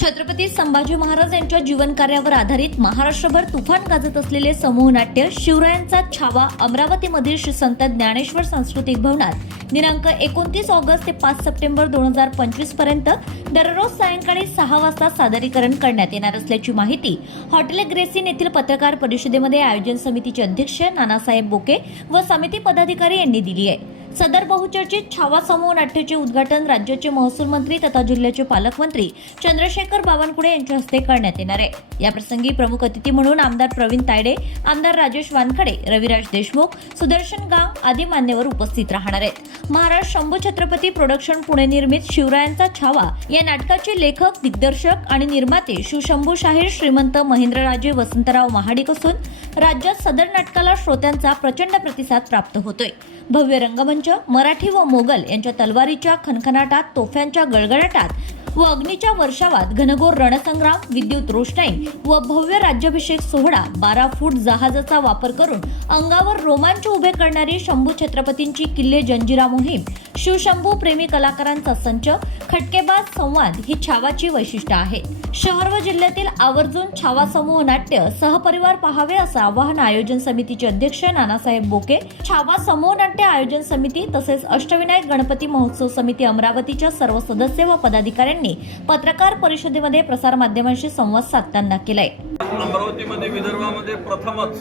छत्रपती संभाजी महाराज यांच्या जीवनकार्यावर आधारित महाराष्ट्रभर तुफान गाजत असलेले समूह नाट्य शिवरायांचा छावा अमरावतीमधील श्री संत ज्ञानेश्वर सांस्कृतिक भवनात दिनांक एकोणतीस ऑगस्ट ते पाच सप्टेंबर दोन हजार पंचवीसपर्यंत दररोज सायंकाळी सहा वाजता सादरीकरण करण्यात येणार असल्याची माहिती हॉटेल ग्रेसिन येथील पत्रकार परिषदेमध्ये आयोजन समितीचे अध्यक्ष नानासाहेब बोके व समिती पदाधिकारी यांनी दिली आहे. सदर बहुचर्चित छावा समूह नाट्याचे उद्घाटन राज्याचे महसूल मंत्री तथा जिल्ह्याचे पालकमंत्री चंद्रशेखर बावनकुळे यांच्या हस्ते करण्यात येणार आहे. याप्रसंगी प्रमुख अतिथी म्हणून आमदार प्रवीण तायडे आमदार राजेश वानखडे रविराज देशमुख सुदर्शन गांग आदी मान्यवर उपस्थित राहणार आहेत. महाराष्ट्र शंभू छत्रपती प्रोडक्शन पुणे निर्मित शिवरायांचा छावा या नाटकाचे लेखक दिग्दर्शक आणि निर्माते शिवशंभू शाहीर श्रीमंत महेंद्रराजे वसंतराव महाडिक असून राज्यात सदर नाटकाला श्रोत्यांचा प्रचंड प्रतिसाद प्राप्त होतोय. भव्य रंगमंच मराठी व मोगल यांच्या तलवारीच्या खनखनाटात तोफ्यांच्या गळगडाटात व अग्नीच्या वर्षावात घनघोर रणसंग्राम विद्युत रोषणाई व भव्य राज्याभिषेक सोहळा बारा फूट जहाजाचा वापर करून अंगावर रोमांच उभे करणारी शंभू छत्रपतींची किल्ले जंजिरा मोहीम शिवशंभू प्रेमी कलाकारांचा संच खटकेबाज संवाद ही छावाची वैशिष्ट्य आहेत शहर व जिल्ह्यातील आवर्जून छावा समूह नाट्य सहपरिवार पहावे असं आवाहन आयोजन समितीचे अध्यक्ष नानासाहेब बोके छावा समूह नाट्य आयोजन समिती तसेच अष्टविनायक गणपती महोत्सव समिती अमरावतीच्या सर्व सदस्य व पदाधिकाऱ्यांनी पत्रकार परिषदेमध्ये प्रसार माध्यमांशी संवाद साधताना केलाय. अमरावतीमध्ये विदर्भामध्ये प्रथमच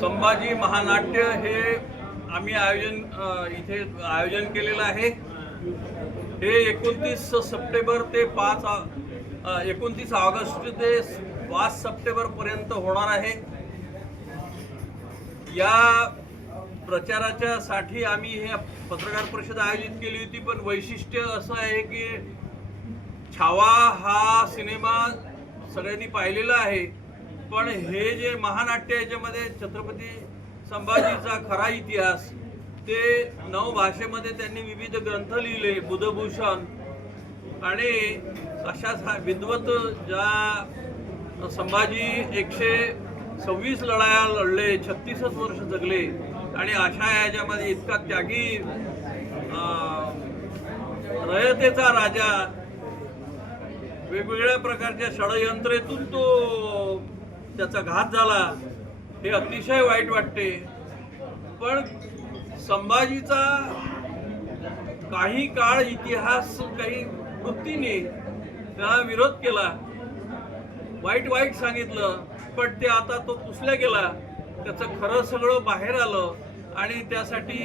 संभाजी महानाट्य हे आम्ही आयोजन इथे आयोजन केलेलं आहे. हे एकोणतीस सप्टेंबर ते पाच एकोणतीस ऑगस्ट ते पाच सप्टेंबर पर्यंत होणार आहे. या प्रचाराच्या साठी आम्ही हे पत्रकार परिषद आयोजित केली होती पण वैशिष्ट्य असं आहे की छावा हा सिनेमा सगळ्यांनी पाहिलेला आहे. पण हे जे महानाट्य याच्यामध्ये छत्रपती संभाजीचा खरा इतिहास ते नऊ भाषेमध्ये त्यांनी विविध ग्रंथ लिहिले बुधभूषण आणि अशा विद्वत ज्या संभाजी एकशे सव्वीस लढाया लढले छत्तीसच वर्ष जगले आणि अशा याच्यामध्ये इतका त्यागी रयतेचा राजा वेगवेगळ्या प्रकारच्या षडयंत्रेतून तो त्याचा घात झाला हे अतिशय वाईट वाटते. पण संभाजीचा काही काळ इतिहास काही वृत्तीने त्याला विरोध केला. वाईट वाईट सांगितलं पण ते आता तो पुसल्या गेला. त्याचं खरं सगळं बाहेर आलं. आणि त्यासाठी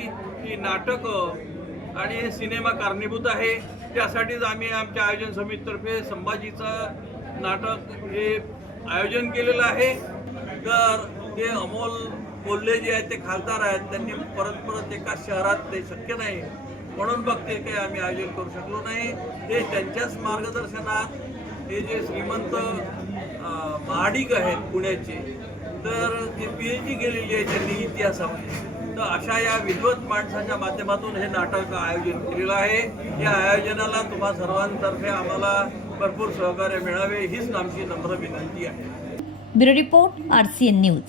ही नाटकं आणि सिनेमा कारणीभूत आहे. त्यासाठीच आम्ही आमच्या आयोजन समितीतर्फे संभाजीचं नाटक हे आयोजन केलेलं आहे. तर ते अमोल कोल्हे जे आहेत ते खासदार आहेत त्यांनी परत परत एका शहरात ते शक्य नाही. म्हणून बघ ते काही आम्ही आयोजन करू शकलो नाही. ते त्यांच्याच मार्गदर्शनात हे जे श्रीमंत महाडिक आहेत पुण्याचे तर ते पी एच डी केलेली आहे त्यांनी इतिहासामध्ये. अशा या विद्वत माणसाच्या माध्यमातून हे नाटक आयोजित केलेलं आहे. या आयोजनाला तुम्हा सर्वांतर्फे आम्हाला भरपूर सहकार्य मिळावे हीच आमची नम्र विनंती आहे. Bureau report RCN news.